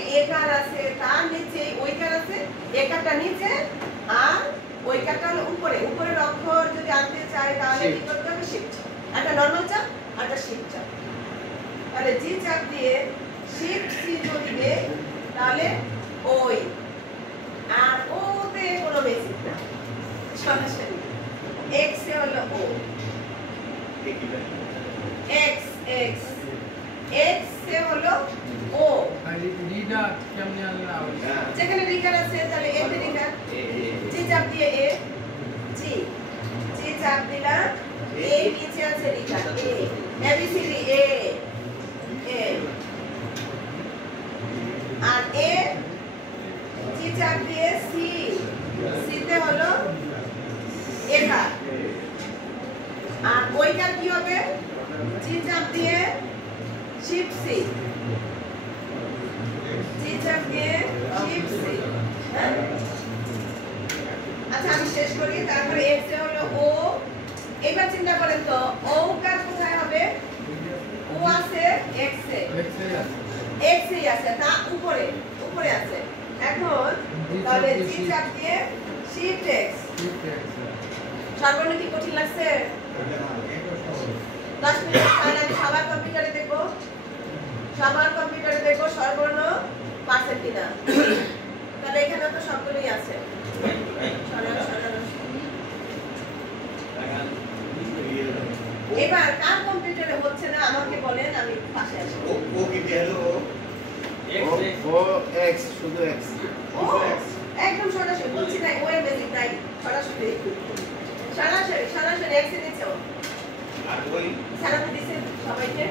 একার আছে, তার নিচে ওইকার আছে, একারটা নিচে আর ওইকারটা হলো উপরে। উপরের অক্ষর যদি আনতে চাই তাহলে কি করতে হবে? শিফট। একটা নরমাল চাপ আর একটা শিফট চাপ। তাহলে জি চাপ দিয়ে শিফট সি যদি দেই তাহলে ওই আর ওতে কোনো বেসিক না, সরাসরি এক্স এ হলো ও, এক্স এক্স এক্স এ হলো ও। রিডা কেমনে আনলা? যেখানে রিকার আছে তাহলে এ তে রিকার, জি চাপ দিয়ে এ, জি জি চাপ দিলাম, এ নিচে আছে রিকার, এ এবিসিডি এ এ আর এ জি চাপ দিয়ে সি, সি তে হলো একার। আর ওইকার কি হবে? জি চাপ দিয়ে শিফট সি, জি চাপ দিয়ে শিফট সি। আচ্ছা আমি শেষ করি, তারপরে এক্স এ হলো ও। এবার চিন্তা করেন তো ও কার কোথায় হবে? ও আছে এক্স এ, এক্স এ আছে, তা উপরে উপরে আছে। এখন তাহলে জি চাপ দিয়ে শিফট এক্স। সর্বর্ণ কি কঠিন লাগছে? 10 মিনিট তাহলে আমি সবার কম্পিউটারে দেখবো, সবার কম্পিউটারে দেখবো সর্বর্ণ পারছে কিনা। তাহলে এখানে তো সবগুলোই আছে। এবার কার কম্পিউটারে হচ্ছে না আমাকে বলেন, আমি পাশে আসি। ও কি হলো? ও এক্স, শুধু এক্স। ও একদম সরাসরি বলছি না, ও এর বেসিক নাই, সরাসরি সরাসরি সরাসরি এক্স এ দিছো। আর ওই সারাতে দিছে সবাইকে।